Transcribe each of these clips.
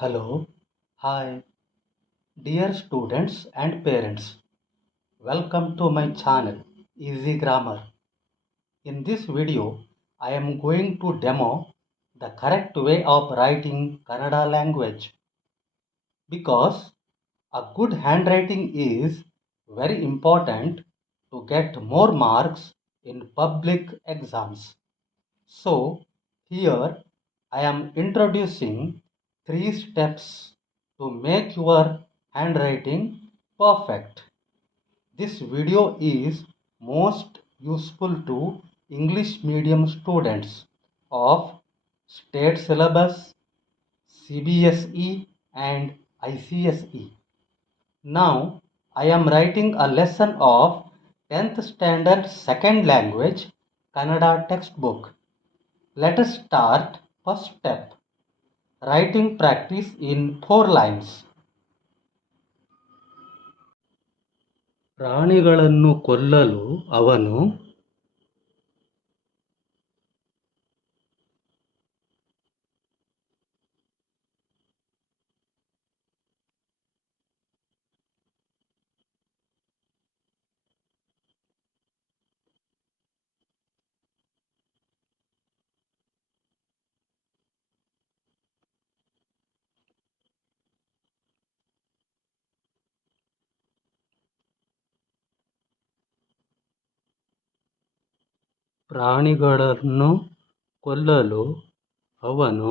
Hello, hi, dear students and parents. Welcome to my channel, Easy Grammar. In this video, I am going to demo the correct way of writing Kannada language because a good handwriting is very important to get more marks in public exams. So, here I am introducing 3 steps to make your handwriting perfect. This video is most useful to English medium students of state syllabus, CBSE and ICSE. Now I am writing a lesson of 10th standard second language Kannada textbook. Let us start first step. Writing practice in 4 lines. ಪ್ರಾಣಿಗಳನ್ನು ಕೊಲ್ಲಲು ಅವನು ಪ್ರಾಣಿಗಳನ್ನು ಕೊಲ್ಲಲು ಅವನು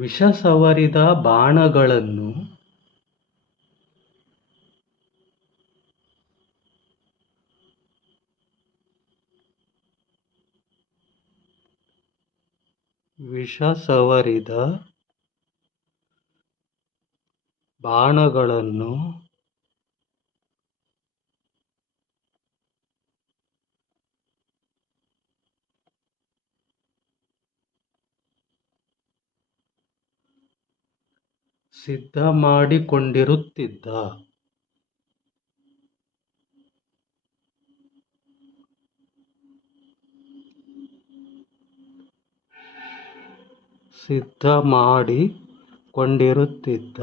ವಿಷಸವರಿದ ಬಾಣಗಳನ್ನು ವಿಷಸವರಿದ ಬಾಣಗಳನ್ನು ಸಿದ್ಧ ಮಾಡಿಕೊಂಡಿರುತ್ತಿದ್ದ. ಸಿದ್ಧ ಮಾಡಿಕೊಂಡಿರುತ್ತಿದ್ದ.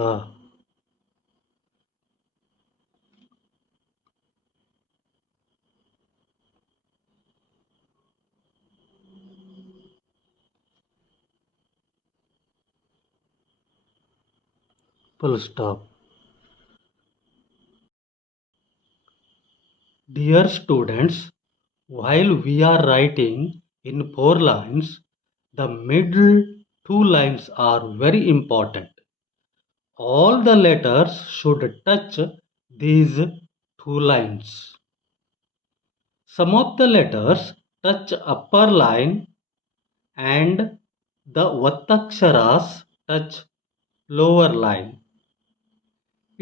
Full stop. Dear students, while we are writing in 4 lines, the middle 2 lines are very important. All the letters should touch these 2 lines. Some of the letters touch upper line and the Vattaksharas touch lower line.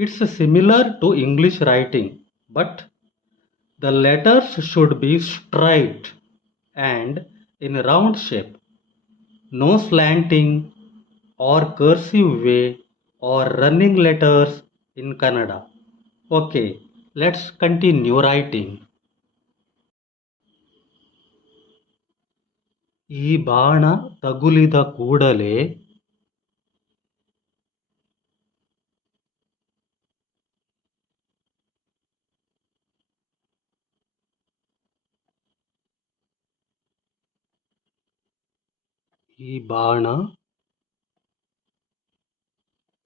It's similar to English writing, but the letters should be straight and in round shape. No slanting or cursive way or running letters in Kannada. Okay, let's continue writing. ಈ ಬಾಣ ತಗುಲಿದ ಕೂಡಲೇ ಈ ಬಾಣ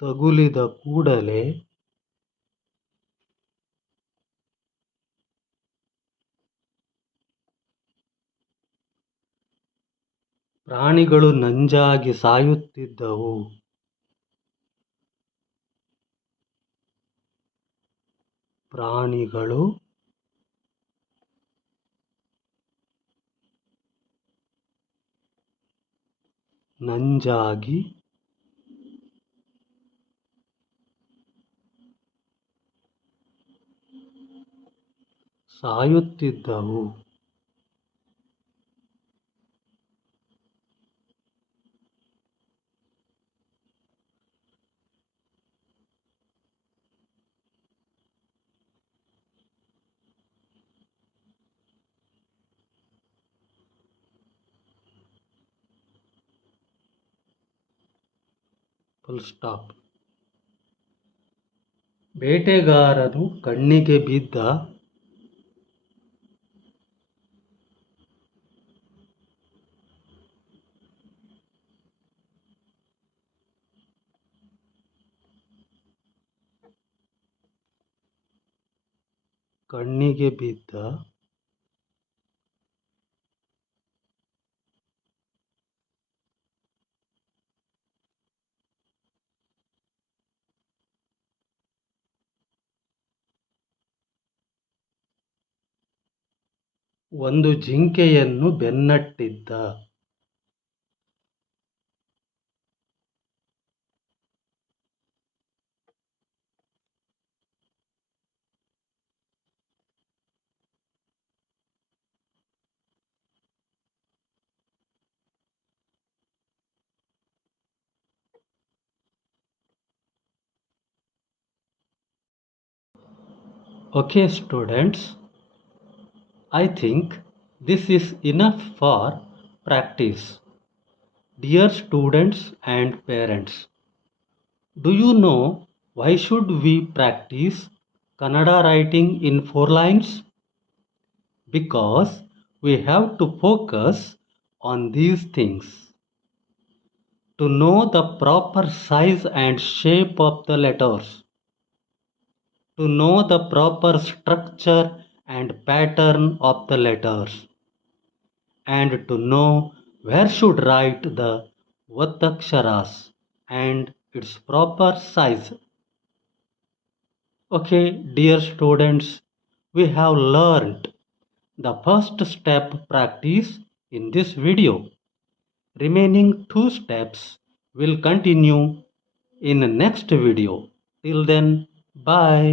ತಗುಲಿದ ಕೂಡಲೇ ಪ್ರಾಣಿಗಳು ನಂಜಾಗಿ ಸಾಯುತ್ತಿದ್ದವು. ಪ್ರಾಣಿಗಳು ನಂಜಾಗಿ ಸಾಯುತ್ತಿದ್ದವು. full stop. ಬೇಟೆಗಾರನು ಕಣ್ಣಿಗೆ ಬಿದ್ದ. ಕಣ್ಣಿಗೆ ಬಿದ್ದ. ಒಂದು ಜಿಂಕೆಯನ್ನು ಬೆನ್ನಟ್ಟಿದ್ದ. Okay, students, I think this is enough for practice. Dear students and parents, do you know why should we practice Kannada writing in 4 lines? Because we have to focus on these things. To know the proper size and shape of the letters. To know the proper structure and pattern of the letters. And to know where should write the Vataksharas and its proper size. Okay, dear students, we have learnt the first step practice in this video. Remaining 2 steps will continue in the next video. Till then, bye.